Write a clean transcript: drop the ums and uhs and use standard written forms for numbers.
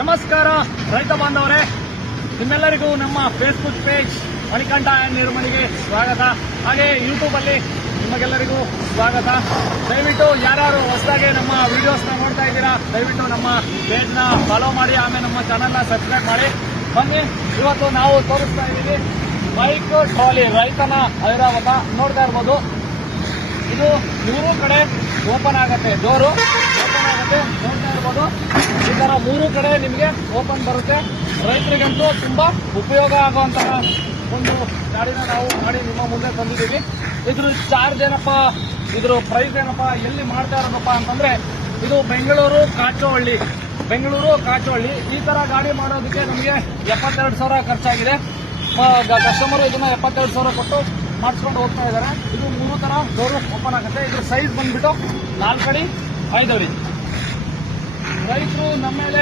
ನಮಸ್ಕಾರ ರೈತ ಬಾಂಧವರೇ, ನಿಮ್ಮೆಲ್ಲರಿಗೂ ನಮ್ಮ ಫೇಸ್ಬುಕ್ ಪೇಜ್ ಮಣಿಕಂಠ ನಿರ್ಮಣಿಗೆ ಸ್ವಾಗತ. ಹಾಗೆ ಯೂಟ್ಯೂಬ್ ಅಲ್ಲಿ ನಿಮಗೆಲ್ಲರಿಗೂ ಸ್ವಾಗತ. ದಯವಿಟ್ಟು ಯಾರು ಹೊಸದಾಗಿ ನಮ್ಮ ವಿಡಿಯೋಸ್ನ ನೋಡ್ತಾ ಇದ್ದೀರಾ, ದಯವಿಟ್ಟು ನಮ್ಮ ಪೇಜ್ನ ಫಾಲೋ ಮಾಡಿ, ಆಮೇಲೆ ನಮ್ಮ ಚಾನಲ್ನ ಸಬ್ಸ್ಕ್ರೈಬ್ ಮಾಡಿ. ಬನ್ನಿ, ಇವತ್ತು ನಾವು ತೋರಿಸ್ತಾ ಇದ್ದೀವಿ ಬೈಕ್ ಟ್ರಾಲಿ ರೈತನ ಐರಾವತ. ನೋಡ್ತಾ ಇರ್ಬೋದು, ಇದು 3 ಕಡೆ ಓಪನ್ ಆಗುತ್ತೆ, ಡೋರು ಓಪನ್ ಆಗುತ್ತೆ. ನೋಡ್ತಾ ಇರ್ಬೋದು, ಈ ತರ 3 ಕಡೆ ನಿಮಗೆ ಓಪನ್ ಬರುತ್ತೆ. ರೈತರಿಗಂತೂ ತುಂಬಾ ಉಪಯೋಗ ಆಗುವಂತಹ ಒಂದು ಗಾಡಿನ ನಾವು ಮಾಡಿ ನಿಮ್ಮ ಮುಂದೆ ತಂದಿದ್ದೀವಿ. ಇದ್ರ ಚಾರ್ಜ್ ಏನಪ್ಪಾ, ಇದ್ರ ಪ್ರೈಸ್ ಏನಪ್ಪಾ, ಎಲ್ಲಿ ಮಾಡ್ತಾ ಇರೋದಪ್ಪ ಅಂತಂದ್ರೆ, ಇದು ಬೆಂಗಳೂರು ಕಾಚೋಹಳ್ಳಿ. ಈ ತರ ಗಾಡಿ ಮಾಡೋದಕ್ಕೆ ನಮಗೆ 72,000 ಖರ್ಚಾಗಿದೆ. ಕಸ್ಟಮರ್ ಇದನ್ನ 72,000 ಕೊಟ್ಟು ಮಾಡಿಸ್ಕೊಂಡು ಹೋಗ್ತಾ ಇದ್ದಾರೆ. ಇದು 3 ತರ ಡೋರು ಓಪನ್ ಆಗುತ್ತೆ. ಇದ್ರ ಸೈಜ್ ಬಂದ್ಬಿಟ್ಟು 4 ಅಡಿ 5 ಅಡಿ. ರೈತರು ನಮ್ಮ ಮೇಲೆ